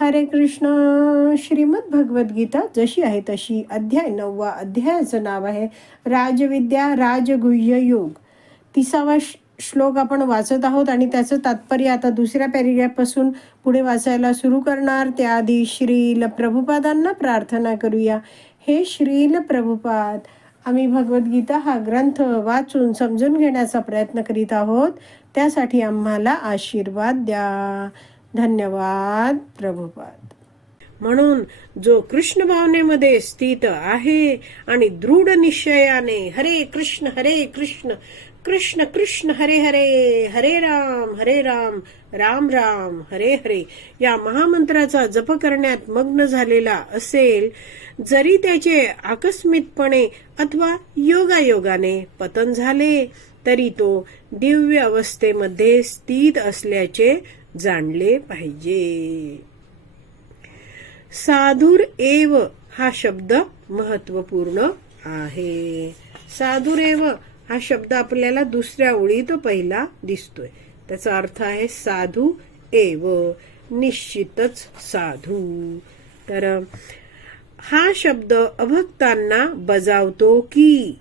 हरे कृष्ण श्रीमद भगवद्गीता जशी आहे तशी अध्याय नववा अध्यायाचं नाव आहे राजविद्या राजगुह्य योग. तिसावा श्लोक आपण वाचत आहोत आणि त्याचं तात्पर्य आता दुसऱ्या पॅरेग्राफपासून पुढे वाचायला सुरू करणार. त्याआधी श्रील प्रभुपादांना प्रार्थना करूया. हे श्रील प्रभुपाद आम्ही भगवद्गीता हा ग्रंथ वाचून समजून घेण्याचा प्रयत्न करीत आहोत. त्यासाठी आम्हाला आशीर्वाद द्या. धन्यवाद प्रभुपाद. म्हणून जो कृष्ण भावनेमध्ये स्थित आहे आणि दृढ निश्चयाने हरे कृष्ण हरे कृष्ण कृष्ण कृष्ण हरे हरे हरे राम हरे राम राम राम हरे हरे या महामंत्राचा जप करण्यात मग्न झालेला असेल जरी त्याचे आकस्मितपणे अथवा योगायोगाने पतन झाले तरी तो दिव्य अवस्थेमध्ये स्थित असल्याचे जाणले पाहिजे. साधुर एव हा शब्द महत्त्वपूर्ण आहे. साधुर एव हा शब्द आपल्याला दुसऱ्या ओळीत पहिला दिसतोय. त्याचा अर्थ आहे साधू एव निश्चितच साधू. तर हा शब्द अभक्तांना बजावतो की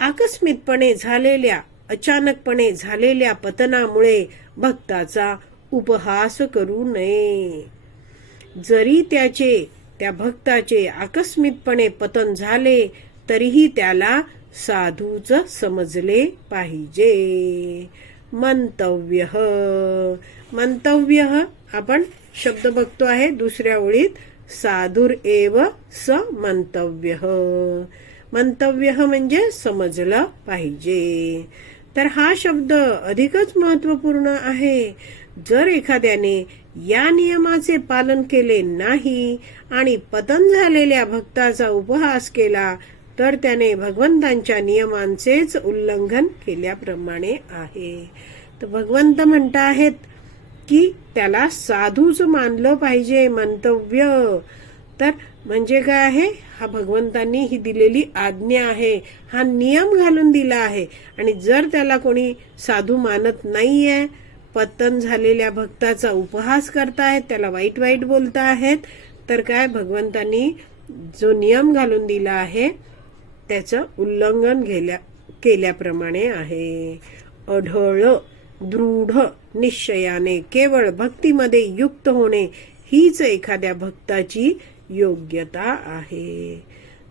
आकस्मितपणे झालेल्या अचानकपणे झालेल्या पतनामुळे भक्ताचा उपहास करू नये. जरी त्याचे त्या भक्ताचे आकस्मितपणे पतन झाले तरीही त्याला साधूच समजले पाहिजे. मंतव्य मंतव्य आपण शब्द बघतो आहे दुसऱ्या ओळीत साधुर एव स मंतव्य मंतव्य म्हणजे समजलं पाहिजे. तर हा शब्द अधिकच महत्त्वपूर्ण आहे. जर एखाद्याने या नियमाचे पालन केले नाही आणि पतन झालेल्या भक्ताचा उपहास केला तर त्याने भगवंतांच्या नियमांचेच उल्लंघन केल्याप्रमाणे आहे. तर भगवंत म्हणत आहेत की त्याला साधूच मानलं पाहिजे मंतव्य. तर म्हणजे काय आहे? हा भगवंतांनी ही दिलेली आज्ञा आहे. हा नियम घालून दिला आहे. आणि जर त्याला कोणी साधू मानत नाहीये पतन झालेल्या भक्ताचा उपहास करतायत त्याला वाईट वाईट बोलता आहेत तर काय भगवंतांनी जो नियम घालून दिला आहे त्याचं उल्लंघन घेल्या केल्याप्रमाणे आहे. अढळ दृढ निश्चयाने केवळ भक्तीमध्ये युक्त होणे हीच एखाद्या भक्ताची योग्यता आहे.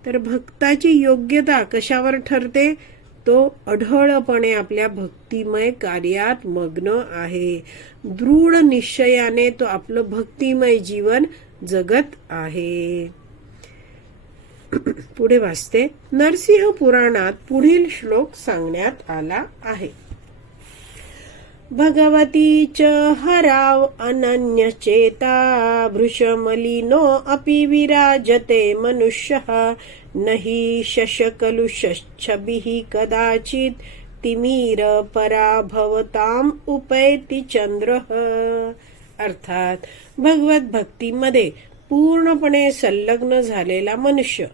तर भक्ताची योग्यता कशावर ठरते? तो अढळपणे आपल्या भक्तिमय कार्यात मग्न आहे. दृढ निश्चयाने तो आपलं भक्तिमय जीवन जगत आहे. पुढे वाचते. नरसिंह पुराणात पुढील श्लोक सांगण्यात आला आहे. भगवती च हराव अनन्य चेता भृशमलिनो अपि विराजते मनुष्यः नहि शशकलुषच्छभिः कदाचित तिमीर पराभवताम उपैति चंद्र अर्थात भगवत भक्तीमध्ये पूर्णपणे संलग्न झालेला मनुष्य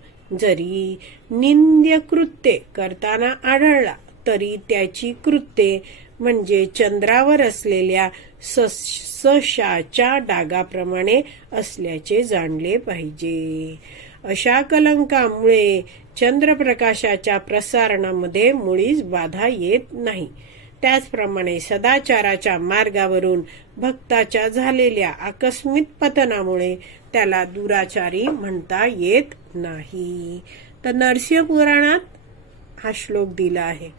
जरी निंद्य कृत्ये करताना आढळला तरी त्याची कृत्ये म्हणजे चंद्रावर असलेल्या सशाच्या डागाप्रमाणे असल्याचे जाणले पाहिजे. अशा कलंकामुळे चंद्रप्रकाशाच्या प्रसारणामध्ये मुळीच बाधा येत नाही. त्याचप्रमाणे सदाचाराच्या मार्गावरून भक्ताच्या झालेल्या आकस्मित पतनामुळे त्याला दुराचारी म्हणता येत नाही. तर नरसिंह पुराणात हा श्लोक दिला आहे.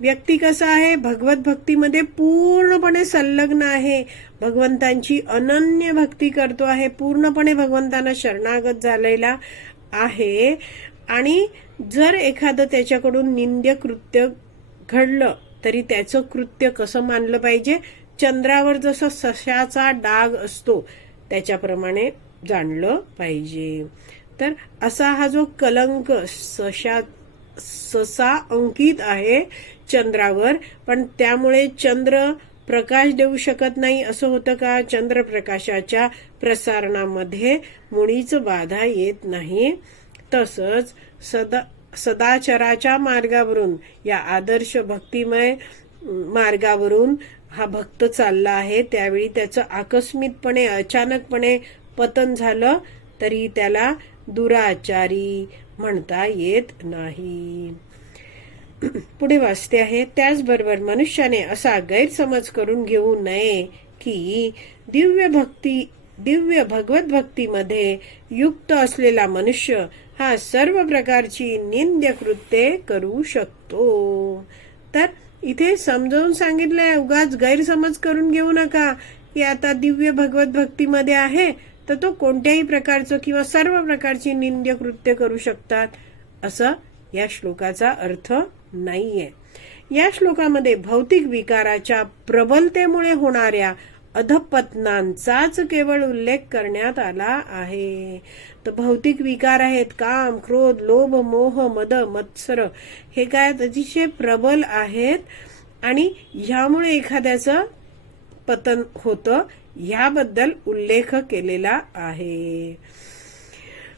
व्यक्ती कसा आहे? भगवत भक्तीमध्ये पूर्णपणे संलग्न आहे. भगवंतांची अनन्य भक्ती करतो आहे. पूर्णपणे भगवंतांना शरणागत झालेला आहे. आणि जर एखादं त्याच्याकडून निंद्य कृत्य घडलं तरी त्याचं कृत्य कसं मानलं पाहिजे? चंद्रावर जसं सशाचा डाग असतो त्याच्याप्रमाणे जाणलं पाहिजे. तर असा हा जो कलंक सशा ससा अंकित आहे चंद्रावर पण त्यामुळे चंद्र प्रकाश देऊ शकत नाही असं होतं का? चंद्रप्रकाशाच्या प्रसारणामध्ये मुळीच बाधा येत नाही. तसंच सदा सदाचराच्या मार्गावरून या आदर्श भक्तिमय मार्गावरून हा भक्त चालला आहे. त्यावेळी त्याचं आकस्मितपणे अचानकपणे पतन झालं तरी त्याला दुराचारी म्हणता येत नाही. पुढे वाचते आहे त्याचबरोबर मनुष्याने असा गैरसमज करून घेऊ नये की दिव्य भक्ती दिव्य भगवत भक्तीमध्ये युक्त असलेला मनुष्य हा सर्व प्रकारची निंद्य कृत्ये करू शकतो. तर इथे समजावून सांगितलंय उगाच गैरसमज करून घेऊ नका. की आता दिव्य भगवत भक्तीमध्ये आहे तर तो कोणत्याही प्रकारचं किंवा सर्व प्रकारची निंद्य कृत्य करू शकतात असं या श्लोकाचा अर्थ नाहीये. या श्लोकामध्ये भौतिक विकाराच्या प्रबलतेमुळे होणाऱ्या अधपतनांचाच केवळ उल्लेख करण्यात आला आहे. तर भौतिक विकार आहेत काम क्रोध लोभ मोह मद मत्सर हे काय अतिशय प्रबल आहेत आणि ह्यामुळे एखाद्याचं पतन होतं ह्याबद्दल उल्लेख केलेला आहे.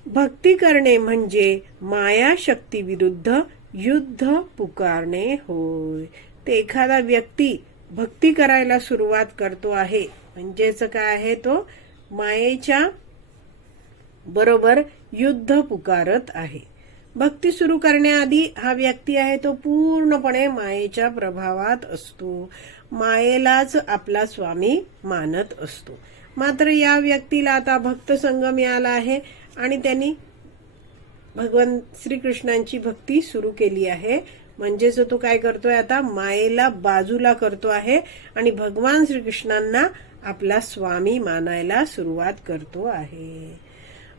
भक्ती करणे म्हणजे माया शक्ती विरुद्ध युद्ध पुकारणे होय. ते एखादा व्यक्ती भक्ती करायला सुरुवात करतो आहे. म्हणजेच काय आहे तो? मायेच्या बरोबर युद्ध पुकारत आहे. भक्ती सुरू करण्याआधी हा व्यक्ती आहे तो पूर्णपणे मायेच्या प्रभावात असतो. मायेलाच आपला स्वामी मानत असतो. मात्र या व्यक्तीला आता भक्त संघ मिळाला आहे आणि त्यांनी भगवान श्रीकृष्णांची भक्ती सुरू केली आहे. म्हणजेच तो काय करतोय आता? मायेला बाजूला करतो आहे आणि भगवान श्रीकृष्णांना आपला स्वामी मानायला सुरुवात करतो आहे.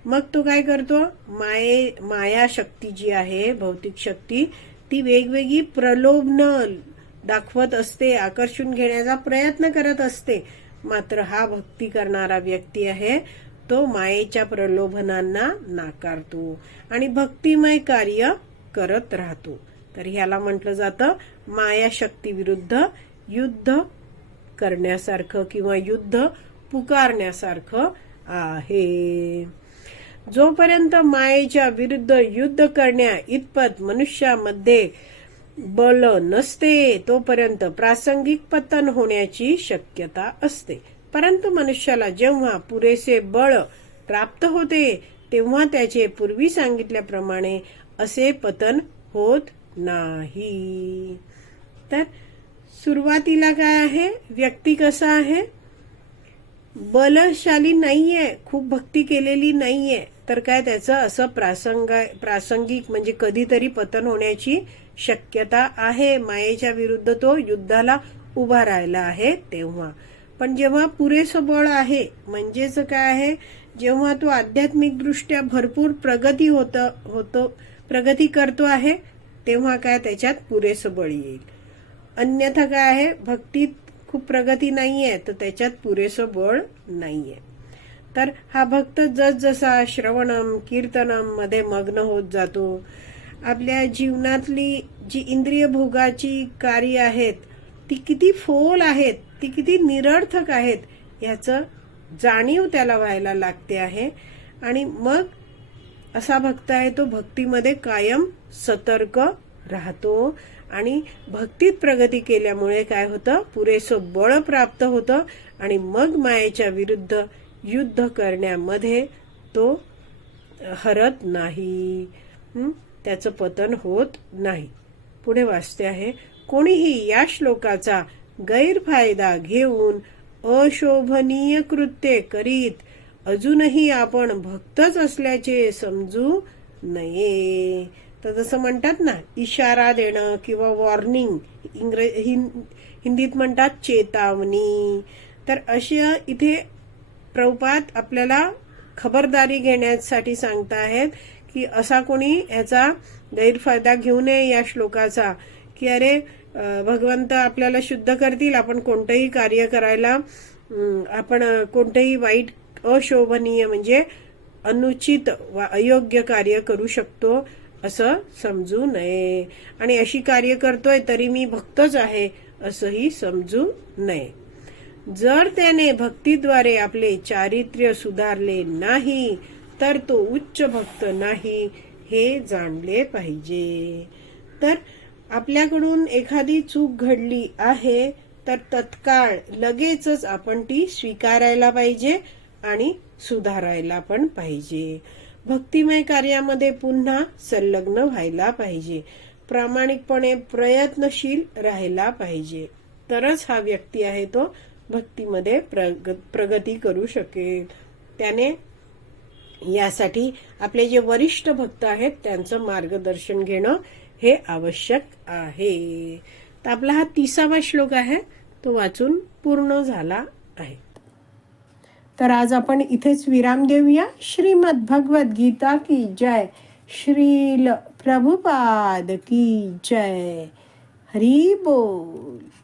मग तो काय करतो? माये माया शक्ती जी आहे भौतिक शक्ती ती वेगवेगळी प्रलोभन दाखवत असते आकर्षून घेण्याचा प्रयत्न करत असते. मात्र हा भक्ती करणारा व्यक्ती आहे. तो मायेच्या प्रलोभनांना नाकारतो आणि भक्तिमय कार्य करत राहतो. तर ह्याला म्हटलं जातं माया शक्ती विरुद्ध युद्ध करण्यासारखं किंवा युद्ध पुकारण्यासारखं आहे. जोपर्यंत मायेच्या विरुद्ध युद्ध करण्या इतपत मनुष्यामध्ये बल नसते तोपर्यंत प्रासंगिक पतन होण्याची शक्यता असते. परंतु मनुष्याला जेव्हा पुरेसे बळ प्राप्त होते तेव्हा त्याचे पूर्वी सांगितल्याप्रमाणे असे पतन होत नाही. तर सुरुवातीला काय आहे? व्यक्ती कसा आहे? बलशाली नाहीये खूप भक्ती केलेली नाहीये. तर काय त्याचं असं प्रासंग प्रासंगिक म्हणजे कधीतरी पतन होण्याची शक्यता आहे. मायेच्या विरुद्ध तो युद्धाला उभा राहिला आहे तेव्हा. पण जेव्हा पुरेसं बळ आहे म्हणजेच काय आहे जेव्हा तो आध्यात्मिकदृष्ट्या भरपूर प्रगती होत होतो प्रगती करतो आहे तेव्हा काय त्याच्यात पुरेसं बळ येईल. अन्यथा काय आहे भक्तीत खूप प्रगती नाही आहे तर त्याच्यात पुरेसं बळ नाही आहे तर हा भक्त जसजसा श्रवणम कीर्तनममध्ये मग्न होत जातो. आपल्या जीवनातली जी इंद्रिय भोगाची कार्य आहेत ती किती फोल आहेत ती किती निरर्थक आहेत याचं जाणीव त्याला व्हायला लागते आहे. आणि मग असा भक्त आहे तो भक्तीमध्ये कायम सतर्क राहतो. आणि भक्तीत प्रगती केल्यामुळे काय होतं? पुरेसं बळ प्राप्त होतं. आणि मग मायेच्या विरुद्ध युद्ध करण्यामध्ये तो हरत नाही. त्याचं पतन होत नाही. पुढे वाचते आहे कोणीही या श्लोकाचा गैरफायदा घेऊन अशोभनीय कृत्ये करीत अजूनही आपण भक्तच असल्याचे समजू नये. तर जसं म्हणतात ना इशारा देणं किंवा वॉर्निंग इंग्रज हिंदीत म्हणतात चेतावणी. तर अशा इथे प्रभुपात आपल्याला खबरदारी घेण्यासाठी सांगताहेत की असा कोणी याचा गैरफायदा घेऊ नये या श्लोकाचा की अरे भगवंत आपल्याला शुद्ध करतील. आपण कोणतंही कार्य करायला आपण कोणतंही वाईट अशोभनीय म्हणजे अनुचित वा अयोग्य कार्य करू शकतो असं समजू नये. आणि अशी कार्य करतोय तरी मी भक्तच आहे असंही समजू नये. जर त्याने भक्तीद्वारे आपले चारित्र्य सुधारले नाही तर तो उच्च भक्त नाही हे जाणले पाहिजे. तर आपल्याकडून एखादी चूक घडली आहे तर तत्काळ लगेचच आपण ती स्वीकारायला पाहिजे आणि सुधारायला पण पाहिजे. भक्तिमय कार्यामध्ये पुन्हा संलग्न व्हायला पाहिजे. प्रामाणिकपणे प्रयत्नशील राहायला पाहिजे. तरच हा व्यक्ती आहे तो भक्तीमध्ये प्रग प्रगती करू शकेल. त्याने यासाठी आपले जे वरिष्ठ भक्त आहेत त्यांचं मार्गदर्शन घेणं हे आवश्यक आहे. तर आपला हा तिसावा श्लोक आहे. तो वाचून पूर्ण झाला आहे. तर आज आपण इथेच विराम देऊया. श्रीमद भगवत गीता की जय. श्रील प्रभुपाद की जय. हरी बोल.